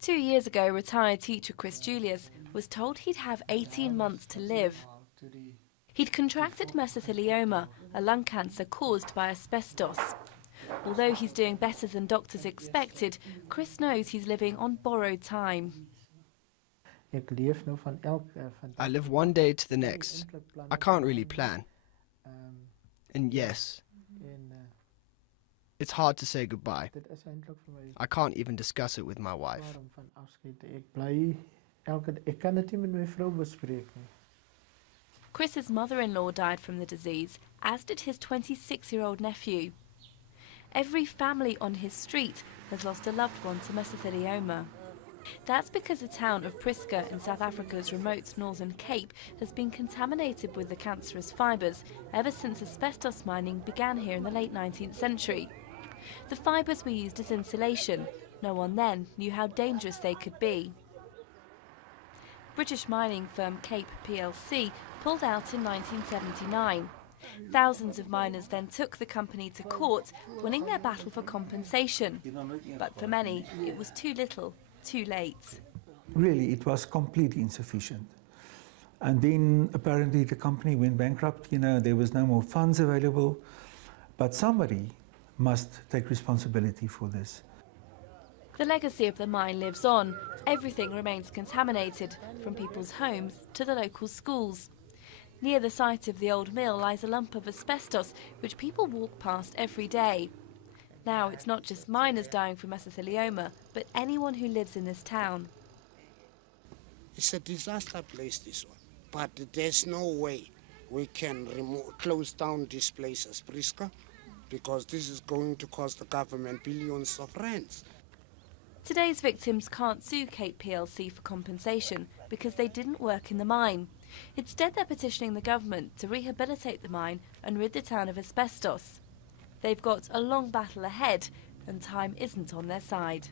2 years ago, retired teacher Chris Julius was told he'd have 18 months to live. He'd contracted mesothelioma, a lung cancer caused by asbestos. Although he's doing better than doctors expected, Chris knows he's living on borrowed time. I live one day to the next. I can't really plan. And yes, it's hard to say goodbye. I can't even discuss it with my wife. Chris's mother-in-law died from the disease, as did his 26-year-old nephew. Every family on his street has lost a loved one to mesothelioma. That's because the town of Prieska in South Africa's remote northern Cape has been contaminated with the cancerous fibres ever since asbestos mining began here in the late 19th century. The fibres were used as insulation. No one then knew how dangerous they could be. British mining firm Cape plc pulled out in 1979. Thousands of miners then took the company to court, winning their battle for compensation. But for many, it was too little, too late. Really, it was completely insufficient. And then apparently the company went bankrupt, there was no more funds available. But somebody must take responsibility for this. The legacy of the mine lives on. Everything remains contaminated, from people's homes to the local schools. Near the site of the old mill lies a lump of asbestos, which people walk past every day. Now it's not just miners dying from mesothelioma, but anyone who lives in this town. It's a disaster place, this one. But there's no way we can close down this place as Prieska, because this is going to cost the government billions of rands. Today's victims can't sue Cape plc for compensation because they didn't work in the mine. Instead, they're petitioning the government to rehabilitate the mine and rid the town of asbestos. They've got a long battle ahead, and time isn't on their side.